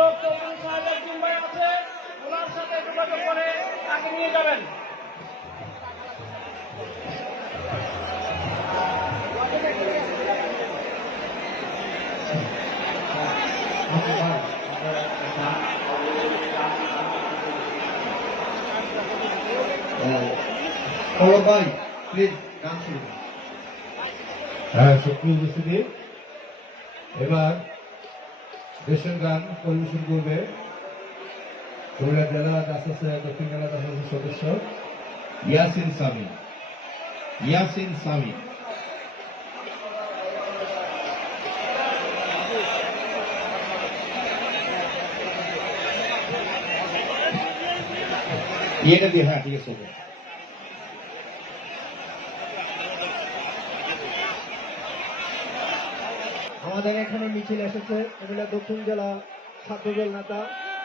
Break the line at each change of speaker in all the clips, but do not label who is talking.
অনুরোধ চৌধুরী সাহেবের জিম্মায় আছে ওনার সাথে যোগাযোগ করে তাকে নিয়ে যাবেন।
ভাই প্লিজ গান শুরু
হ্যাঁ সক্রিয় উপস্থিতি এবার দেশের গান পরিবেশন করবে। পুরুলিয়া জেলা দাসের দক্ষিণ জেলা দাসের সদস্য ইয়াসিন সামি। ইয়াসিন সামি। এটা দিয়ে হ্যাঁ ঠিক আছে
আমাদের এখানে মিছিল এসেছে। এগুলো দক্ষিণ জেলা ছাত্রদল নেতা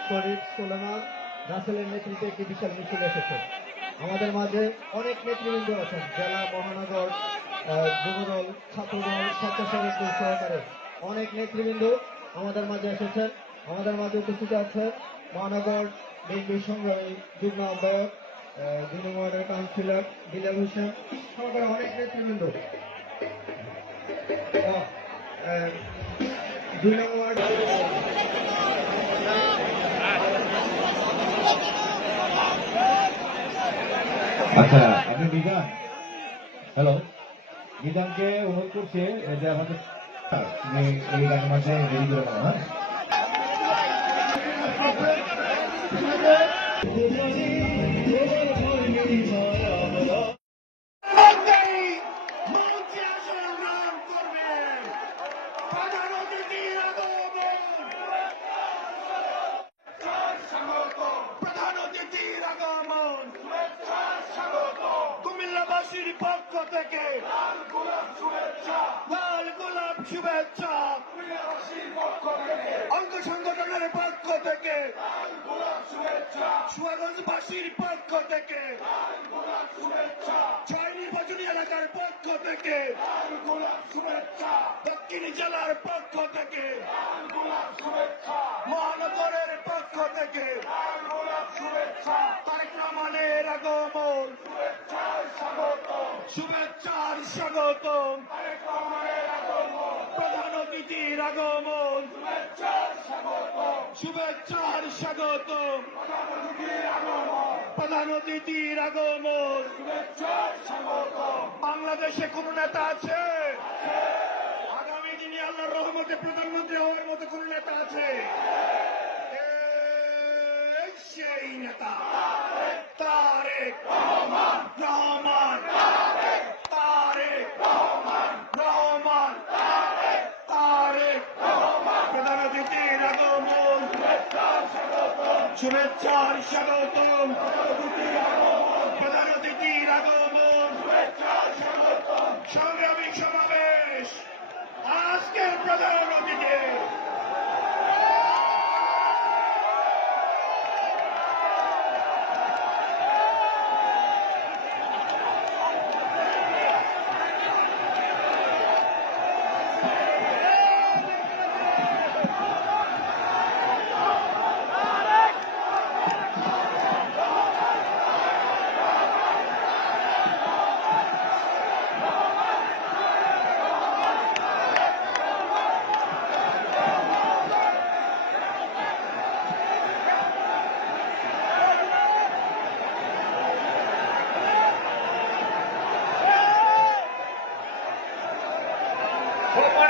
শরীফ সোলেমান রাসেলের নেতৃত্বে একটি বিশাল মিছিল এসেছে। আমাদের মাঝে অনেক নেতৃবৃন্দ আছেন। জেলা মহানগর যুবদল ছাত্রদল স্বেচ্ছাসেবক দল সহকারে অনেক নেতৃবৃন্দ আমাদের মাঝে এসেছেন। আমাদের মাঝে উপস্থিত আছে মহানগর বিএনপি সংগ্রামী যুগ্ম আহ্বায়ক আহ, দুই নম্বরের কাউন্সিলর বিলাল হোসেন সহকারে অনেক নেতৃবৃন্দ। দুই নম্বর
আচ্ছা আপনি বিধান হ্যালো বিধানকে অনুরোধ করছে যে আমাদের তুমি এই গানের মাঝে রেডি করে হ্যাঁ?
থেকে। লাল গোলাপ শুভেচ্ছা। লাল গোলাপ শুভেচ্ছা। অঙ্গ সংগঠনের পক্ষ থেকে। লাল গোলাপ শুভেচ্ছা। সুয়াগঞ্জবাসীর পক্ষ থেকে। লাল গোলাপ শুভেচ্ছা। ছয় নির্বাচনী এলাকার পক্ষ থেকে। লাল গোলাপ শুভেচ্ছা। দক্ষিণ জেলার পক্ষ থেকে। লাল গোলাপ শুভেচ্ছা। মহানগরের পক্ষ থেকে। লাল গোলাপ শুভেচ্ছা। শুভেচ্ছার আগমন প্রধান অতিথির আগমন। শুভেচ্ছার স্বাগতম। প্রধান অতিথির আগমন। বাংলাদেশে কোন নেতা আছে? আগামী দিনে আল্লাহর রহমতে প্রধানমন্ত্রী হওয়ার মতো কোন নেতা আছে? সেই নেতা। শুভেচ্ছার স্বাগতম প্রধান অতিথির আগমন। সংগ্রামী সমাবেশ। Football.